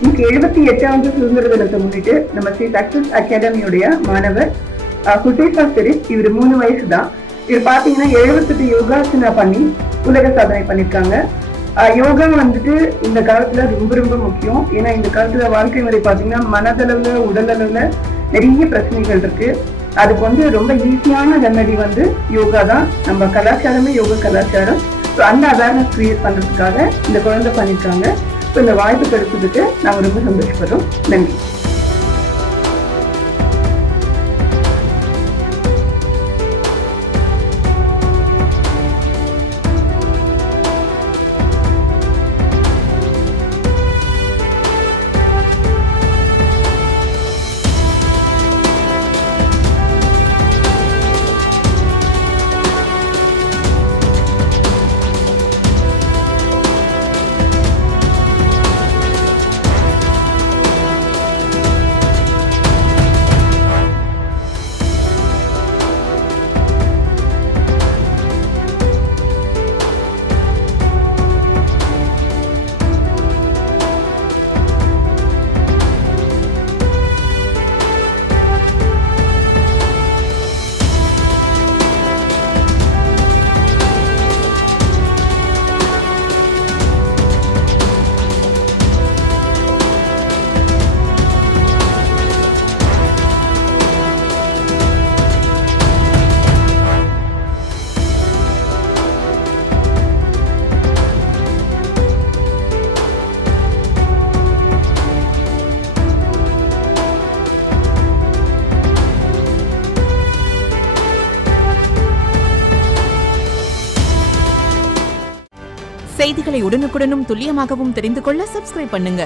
இன்னைக்கு 78வது சுதந்திர தினத்தை முன்னிட்டு நம்ம ஸ்ரீ சக்சஸ் அகாடமியுடைய மாணவர் ஹுசைஃபா ஷெரீப், இவர் 3 வயசு தான். இவர் பாத்தீங்கன்னா 78 யோகாசனா பண்ணி உலக சாதனை பண்ணிருக்காங்க. யோகா வந்துட்டு இந்த காலத்துல ரொம்ப ரொம்ப முக்கியம். ஏன்னா இந்த காலத்துல வாழ்க்கை முறை பாத்தீங்கன்னா மனதளவுல உடல் அளவுல நிறைய பிரச்சனைகள் இருக்கு. அதுக்கு ரொம்ப ஈஸியான ரெமெடி யோகா தான். நம்ம கலாச்சாரமே யோகா கலாச்சாரம். அந்த அவேர்னஸ் கிரியேட் பண்றதுக்காக இந்த குழந்தை பண்ணிருக்காங்க. இந்த வாய்ப்பு கிடைச்சதுக்கு நாங்க ரொம்ப சந்தோஷப்படுறோம். நன்றி. செய்திகளை உடனுக்குடனும் துல்லியமாகவும் தெரிந்து கொள்ள சப்ஸ்கிரைப் பண்ணுங்க.